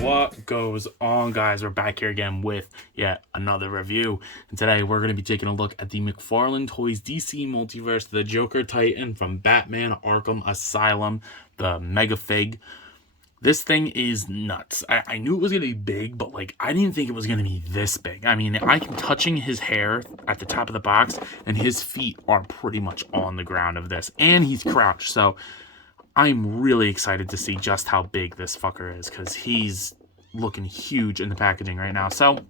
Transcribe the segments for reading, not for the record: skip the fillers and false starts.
What goes on, guys? We're back here again with yet another review, and today we're going to be taking a look at the McFarlane Toys DC Multiverse, the Joker Titan from Batman Arkham Asylum, the Mega Fig. This thing is nuts. I knew it was going to be big, but like I didn't think it was going to be this big. I mean, I'm touching his hair at the top of the box, and his feet are pretty much on the ground of this, and he's crouched, so I'm really excited to see just how big this fucker is, because he's looking huge in the packaging right now. So,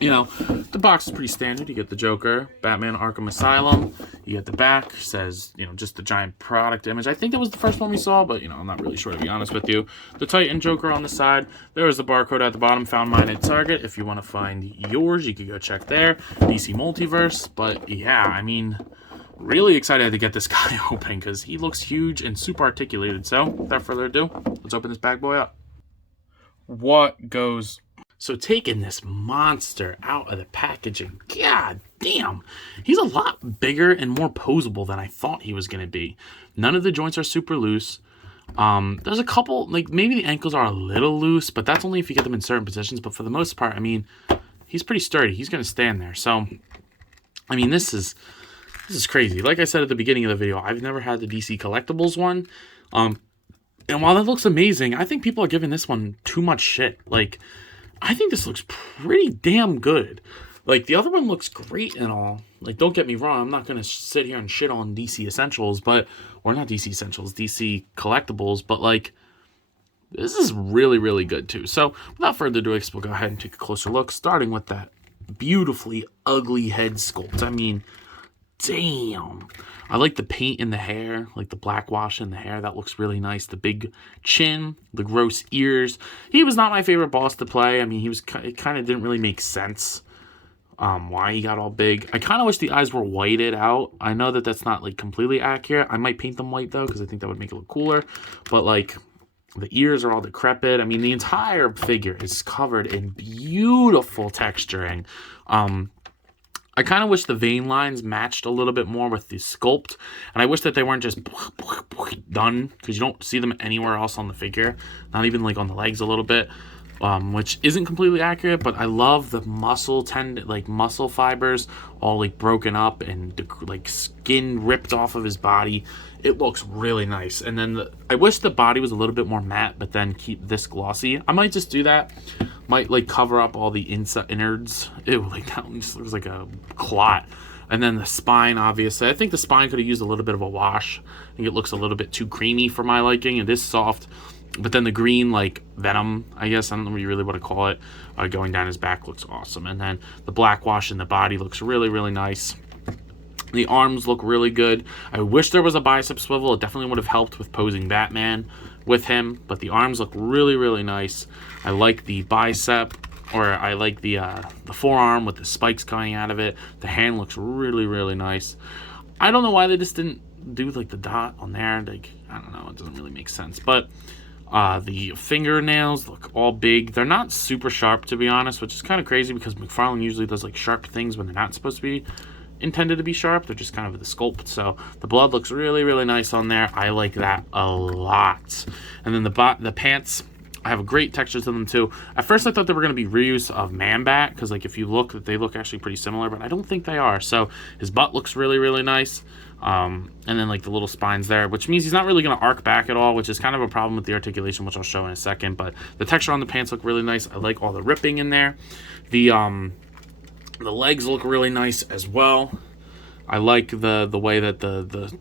you know, the box is pretty standard. You get the Joker, Batman Arkham Asylum. You get the back, says, you know, just the giant product image. I think that was the first one we saw, but, you know, I'm not really sure, to be honest with you. The Titan Joker on the side. There is the barcode at the bottom. Found mine at Target. If you want to find yours, you could go check there. DC Multiverse. But, yeah, I mean, really excited to get this guy open because he looks huge and super articulated. So, without further ado, let's open this bad boy up. What goes? So taking this monster out of the packaging, god damn, he's a lot bigger and more posable than I thought he was going to be. None of the joints are super loose. There's a couple, like maybe the ankles are a little loose, but that's only if you get them in certain positions. But for the most part, I mean, he's pretty sturdy. He's going to stand there. So, I mean, this is crazy. Like I said at the beginning of the video, I've never had the DC Collectibles one. And while that looks amazing, I think people are giving this one too much shit. Like, I think this looks pretty damn good. Like, the other one looks great and all. Like, don't get me wrong. I'm not going to sit here and shit on DC Essentials, or not DC Essentials, DC Collectibles. But, like, this is really, really good, too. So, without further ado, we'll go ahead and take a closer look, starting with that beautifully ugly head sculpt. I mean, damn. I like the paint in the hair, like the black wash in the hair. That looks really nice. The big chin, the gross ears. He was not my favorite boss to play. I mean, it kind of didn't really make sense why he got all big. I kind of wish the eyes were whited out. I know that that's not like completely accurate. I might paint them white though, because I think that would make it look cooler. But like the ears are all decrepit. I mean, the entire figure is covered in beautiful texturing. I kind of wish the vein lines matched a little bit more with the sculpt. And I wish that they weren't just done, because you don't see them anywhere else on the figure. Not even like on the legs a little bit, which isn't completely accurate. But I love the muscle muscle fibers all like broken up and like skin ripped off of his body. It looks really nice. And then I wish the body was a little bit more matte, but then keep this glossy. I might just do that. Might like cover up all the innards. Ew, like that one just looks like a clot. And then the spine, obviously. I think the spine could have used a little bit of a wash. I think it looks a little bit too creamy for my liking. It is soft. But then the green, like venom, I guess, I don't know what you really want to call it, going down his back looks awesome. And then the black wash in the body looks really, really nice. The arms look really good. I wish there was a bicep swivel. It definitely would have helped with posing Batman with him. But the arms look really, really nice. I like the bicep, or I like the forearm with the spikes coming out of it. The hand looks really, really nice. I don't know why they just didn't do like the dot on there. Like, I don't know. It doesn't really make sense. But the fingernails look all big. They're not super sharp, to be honest, which is kind of crazy because McFarlane usually does like sharp things when they're not supposed to be intended to be sharp. They're just kind of the sculpt. So the blood looks really, really nice on there. I like that a lot. And then the pants, I have a great texture to them too. At first I thought they were going to be reuse of Man-Bat, because like if you look, they look actually pretty similar, but I don't think they are. So his butt looks really, really nice. And then like the little spines there, which means he's not really going to arc back at all, which is kind of a problem with the articulation, which I'll show in a second. But the texture on the pants look really nice. I like all the ripping in there. The legs look really nice as well. I like the way that the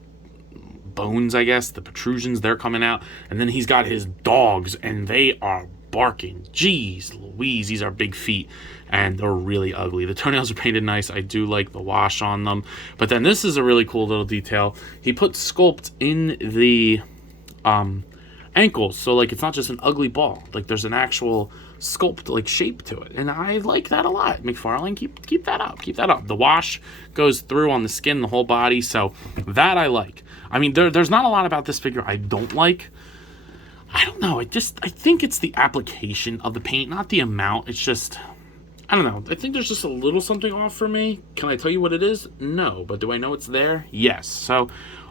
bones, I guess, the protrusions, they're coming out. And then he's got his dogs, and they are barking. Jeez Louise, these are big feet, and they're really ugly. The toenails are painted nice. I do like the wash on them. But then this is a really cool little detail. He put sculpt in the ankles, so like it's not just an ugly ball. Like there's an actual sculpt like shape to it, and I like that a lot. McFarlane, keep that up. The wash goes through on the skin, the whole body, so that I like. I mean, there's not a lot about this figure I don't like. I don't know. I think it's the application of the paint, not the amount. It's just, I don't know. I think there's just a little something off for me. Can I tell you what it is? No. But do I know it's there? Yes. So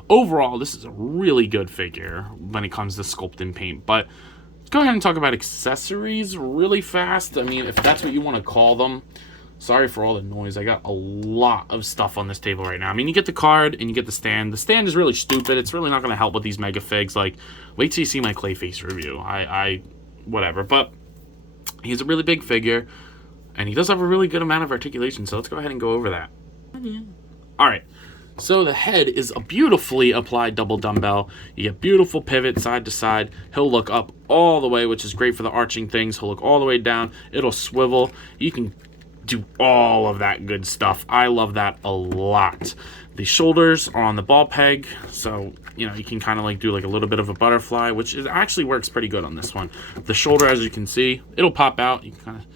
overall, this is a really good figure when it comes to sculpt and paint. But let's go ahead and talk about accessories really fast. I mean, if that's what you want to call them. Sorry for all the noise. I got a lot of stuff on this table right now. I mean, you get the card and you get the stand. The stand is really stupid. It's really not going to help with these mega figs. Like, wait till you see my Clayface review. Whatever. But he's a really big figure, and he does have a really good amount of articulation. So let's go ahead and go over that. All right. So the head is a beautifully applied double dumbbell. You get beautiful pivot side to side. He'll look up all the way, which is great for the arching things. He'll look all the way down. It'll swivel. You can do all of that good stuff. I love that a lot. The shoulders are on the ball peg, so you know you can kind of like do like a little bit of a butterfly, which actually works pretty good on this one. The shoulder, as you can see, it'll pop out. You can kind of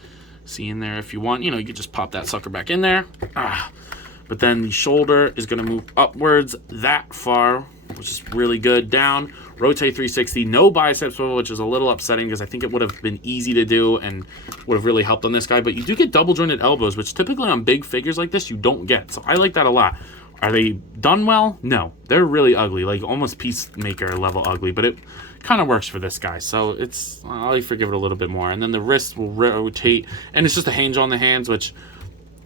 see in there if you want. You know, you can just pop that sucker back in there. But then the shoulder is going to move upwards that far, which is really good. Down, rotate 360, no bicep swivel, which is a little upsetting because I think it would have been easy to do and would have really helped on this guy. But you do get double jointed elbows, which typically on big figures like this you don't get. So I like that a lot. Are they done well? No, they're really ugly, like almost Peacemaker level ugly, but it kind of works for this guy. So it's, I'll forgive it a little bit more. And then the wrist will rotate, and it's just a hinge on the hands, which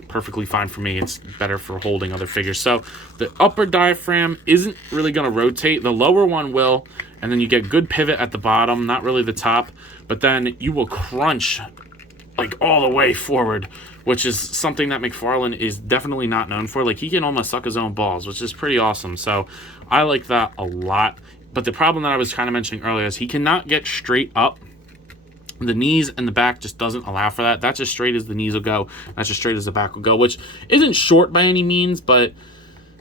perfectly fine for me. It's better for holding other figures. So the upper diaphragm isn't really going to rotate. The lower one will, and then you get good pivot at the bottom, not really the top, but then you will crunch like all the way forward, which is something that McFarlane is definitely not known for. Like, he can almost suck his own balls, which is pretty awesome. So I like that a lot. But the problem that I was kind of mentioning earlier is he cannot get straight up. The knees and the back just doesn't allow for that. That's as straight as the knees will go. That's as straight as the back will go, which isn't short by any means, but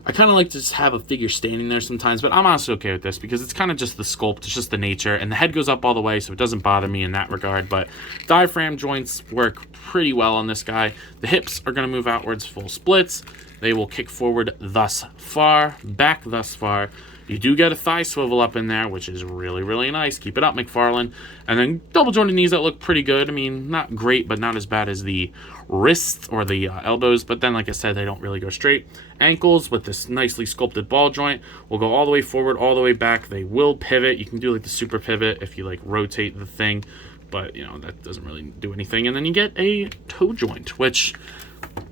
I kind of like to just have a figure standing there sometimes. But I'm honestly okay with this because it's kind of just the sculpt. It's just the nature. And the head goes up all the way, so it doesn't bother me in that regard. But diaphragm joints work pretty well on this guy. The hips are going to move outwards full splits. They will kick forward thus far, back thus far. You do get a thigh swivel up in there, which is really, really nice. Keep it up, McFarlane. And then double jointed knees that look pretty good. I mean, not great, but not as bad as the wrists or the elbows. But then, like I said, they don't really go straight. Ankles with this nicely sculpted ball joint will go all the way forward, all the way back. They will pivot. You can do like the super pivot if you like rotate the thing. But, you know, that doesn't really do anything. And then you get a toe joint, which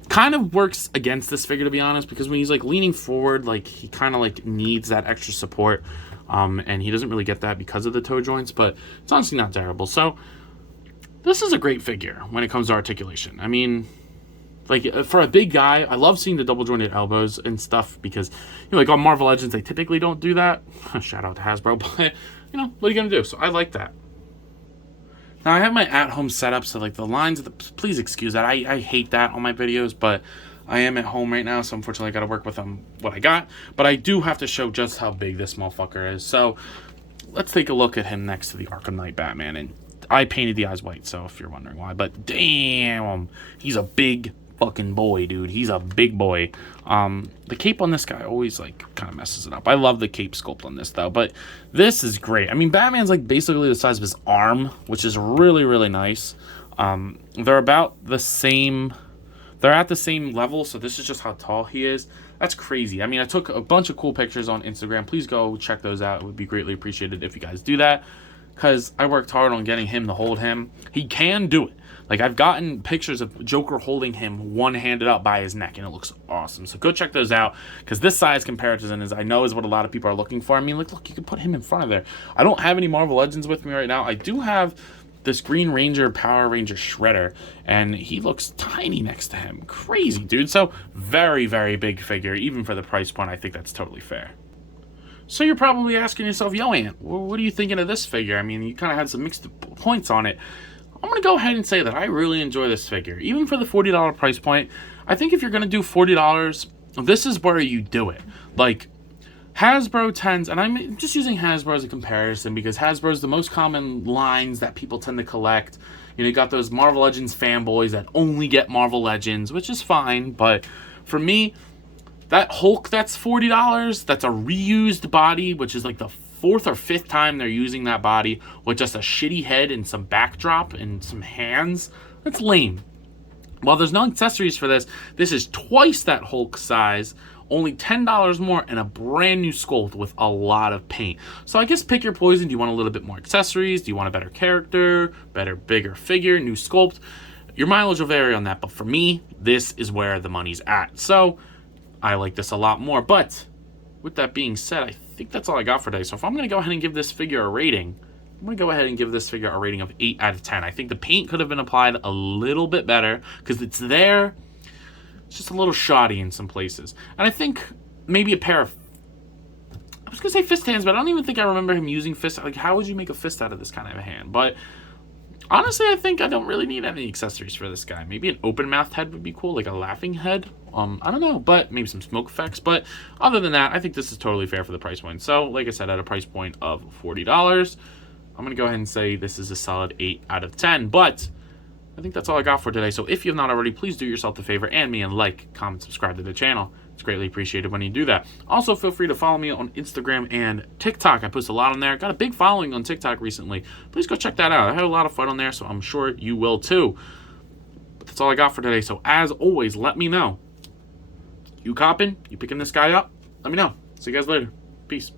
kind of works against this figure, to be honest, because when he's like leaning forward, like he kind of like needs that extra support, and he doesn't really get that because of the toe joints, but it's honestly not terrible. So this is a great figure when it comes to articulation. I mean, like for a big guy, I love seeing the double jointed elbows and stuff because, you know, like on Marvel Legends, they typically don't do that. Shout out to Hasbro, but you know, what are you gonna do? So I like that. Now, I have my at-home setup, so, like, the lines, please excuse that. I hate that on my videos, but I am at home right now, so unfortunately I got to work with what I got. But I do have to show just how big this motherfucker is. So let's take a look at him next to the Arkham Knight Batman. And I painted the eyes white, so if you're wondering why. But damn, he's a big fucking boy, dude. He's a big boy. The cape on this guy always like kind of messes it up. I love the cape sculpt on this though, but this is great. I mean, Batman's like basically the size of his arm, which is really, really nice. They're about the same. They're at the same level, so this is just how tall he is. That's crazy. I mean, I took a bunch of cool pictures on Instagram. Please go check those out. It would be greatly appreciated if you guys do that, because I worked hard on getting him to hold him. He can do it. Like, I've gotten pictures of Joker holding him one-handed up by his neck, and it looks awesome. So go check those out, because this size comparison is, I know, is what a lot of people are looking for. I mean, like, look, you can put him in front of there. I don't have any Marvel Legends with me right now. I do have this Green Ranger Power Ranger Shredder, and he looks tiny next to him. Crazy, dude. So very, very big figure. Even for the price point, I think that's totally fair. So you're probably asking yourself, yo, Ant, what are you thinking of this figure? I mean, you kind of had some mixed points on it. I'm going to go ahead and say that I really enjoy this figure. Even for the $40 price point, I think if you're going to do $40, this is where you do it. Like, Hasbro tends, and I'm just using Hasbro as a comparison because Hasbro is the most common lines that people tend to collect. You know, you got those Marvel Legends fanboys that only get Marvel Legends, which is fine. But for me, that Hulk that's $40, that's a reused body, which is like the fourth or fifth time they're using that body with just a shitty head and some backdrop and some hands. That's lame. While there's no accessories for this, this is twice that Hulk size, only $10 more, and a brand new sculpt with a lot of paint. So I guess pick your poison. Do you want a little bit more accessories? Do you want a better character, bigger figure, new sculpt? Your mileage will vary on that, but for me, this is where the money's at. So I like this a lot more. But with that being said, I think that's all I got for today. So if I'm going to go ahead and give this figure a rating, I'm going to go ahead and give this figure a rating of 8 out of 10. I think the paint could have been applied a little bit better because it's there. It's just a little shoddy in some places. And I think maybe a pair of, I was going to say fist hands, but I don't even think I remember him using fist. Like, how would you make a fist out of this kind of a hand? But honestly, I think I don't really need any accessories for this guy. Maybe an open-mouthed head would be cool, like a laughing head. I don't know, but maybe some smoke effects. But other than that, I think this is totally fair for the price point. So, like I said, at a price point of $40, I'm going to go ahead and say this is a solid 8 out of 10. But I think that's all I got for today. So if you have not already, please do yourself the favor and me and like, comment, subscribe to the channel. It's greatly appreciated when you do that. Also, feel free to follow me on Instagram and TikTok. I post a lot on there. Got a big following on TikTok recently. Please go check that out. I had a lot of fun on there, so I'm sure you will too. But that's all I got for today. So as always, let me know. You copping? You picking this guy up? Let me know. See you guys later. Peace.